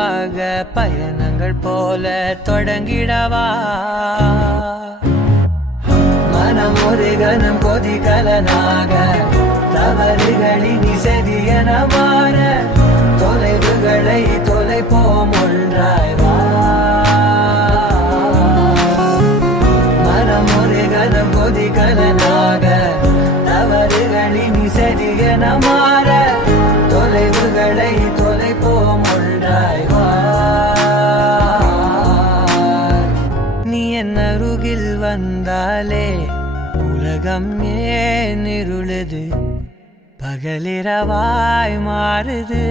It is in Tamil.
மெதுவாக பயணங்கள் போல தொடங்கிடவா மனம் ஒரு கணம் கொதிகலனாக தவறுகளின் இசதியன மாற தொலைவுகளை தொலைப்போம் ஒன்றாய் வா மனம் ஒரு கணம் கொதிகலனாக தவறுகளின் இசதியன மாற தொலைவுகளை தொலைப்போம் ஒன்றாய் வா நீ என் அருகில் வந்தாலே உலகம் ஏன் இருளுது பகலிரவாய் மாறுது